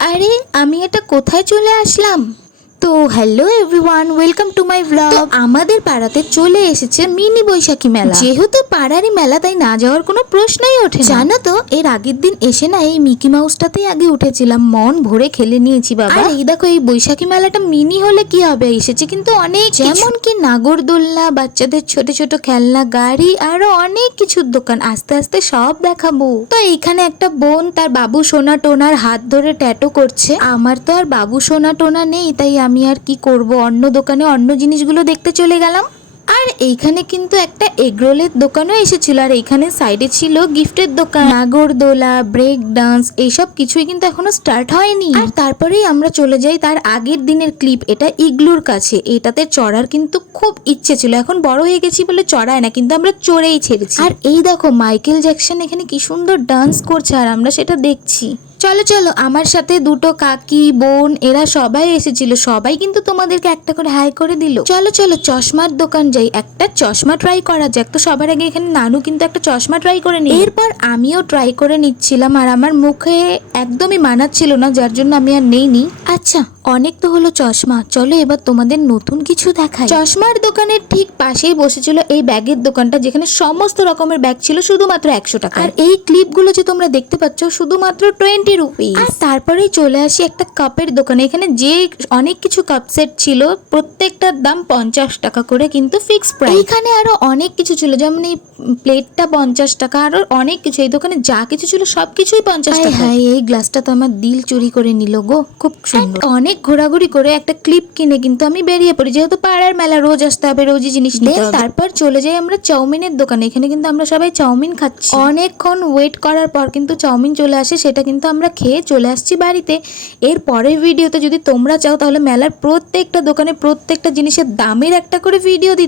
আরে আমি এটা কোথায় চলে আসলাম? তো hello everyone, welcome to my blog. আমাদের পাড়াতে চলে এসেছে মিনি বৈশাখী মেলা। যেহেতু পাড়ারই মেলা, তাই না যাওয়ার কোনো প্রশ্নই ওঠে না। জানো তো, এর আগের দিন এসে না এই মিকি মাউসটাতেই আগে উঠেছিলাম, মন ভরে খেলে নিয়েছি বাবা। আর এই দেখো, এই বৈশাখী মেলাটা মিনি হলে কি হবে, এসেছে কিন্তু অনেক, যেমন কি নাগরদোলনা, বাচ্চাদের ছোট ছোট খেলনা গাড়ি, আরো অনেক কিছুর দোকান। আস্তে আস্তে সব দেখাবো। তো এইখানে একটা বোন তার বাবু সোনা টোনার হাত ধরে ট্যাটু করছে। আমার তো আর বাবু সোনা টোনা নেই, তাই আমি আর কি করব, অন্য দোকানে অন্য জিনিসগুলো দেখতে চলে গেলাম। আর এইখানে কিন্তু একটা এগরোলের দোকানও এসেছিল, আর এইখানে সাইডে ছিল গিফটের দোকান। নাগরদোলা, ব্রেক ডান্স, এইসব কিছুই কিন্তু এখনো স্টার্ট হয়নি। আর তারপরেই আমরা চলে যাই তার আগের দিনের ক্লিপ, এটা ইগলুর কাছে। এটাতে চড়ার কিন্তু খুব ইচ্ছে ছিল, এখন বড় হয়ে গেছি বলে চড়ায় না, কিন্তু আমরা চড়েই ছেড়েছি। আর এই দেখো, মাইকেল জ্যাকসন এখানে কি সুন্দর ডান্স করছে, আর আমরা সেটা দেখছি। চলো চলো, আমার সাথে দুটো কাকি বোন এরা সবাই এসেছিল, সবাই কিন্তু তোমাদেরকে একটা করে হাই করে দিল। চলো চলো চশমার দোকান যাই, একটা চশমা ট্রাই করা যাক। তো সবার আগে এখানে নানু কিন্তু একটা চশমা ট্রাই করে নি, এরপর আমিও ট্রাই করে নিচ্ছিলাম, আর আমার মুখে একদমই মানাচ্ছিল না, যার জন্য আমি আর নেইনি। আচ্ছা, অনেক তো হলো চশমা, চলো এবার তোমাদের নতুন কিছু দেখাই। চশমার দোকানের ঠিক পাশেই বসেছিল এই ব্যাগের দোকানটা, যেখানে সমস্ত রকমের ব্যাগ ছিল শুধুমাত্র 100 টাকা। আর এই ক্লিপগুলো যে তোমরা দেখতে পাচ্ছ শুধুমাত্র 20 রুপিস। আর তারপরেই চলে আসি একটা কাপের দোকানে। এখানে যে অনেক কিছু কাপ সেট ছিল, প্রত্যেকটার দাম 50 টাকা করে, কিন্তু ফিক্স প্রাইস। এখানে আরো অনেক কিছু ছিল, যেমন এই প্লেটটা 50 টাকা, আরো অনেক কিছু। এই দোকানে যা কিছু ছিল সবকিছুই 50 টাকা। এই গ্লাসটা তো আমার দিল চুরি করে নিল গো, খুব সুন্দর। অনেক ঘোরাঘুরি করে একটা ক্লিপ কিনে কিন্তু আমি বেরিয়ে পড়ি, যেহেতু পাড়ার মেলা, রোজ আসতে হবে, রোজই জিনিস নিতে হবে। তারপর চলে যাই আমরা চাউমিনের দোকানে। এখানে কিন্তু আমরা সবাই চাউমিন খাচ্ছি। অনেকক্ষণ ওয়েট করার পর কিন্তু চাউমিন চলে আসে, সেটা কিন্তু আমরা খেয়ে চলে আসছি বাড়িতে। এর পরের ভিডিওতে যদি তোমরা চাও, তাহলে মেলার প্রত্যেকটা দোকানে প্রত্যেকটা জিনিসের দামের একটা করে ভিডিও দিতে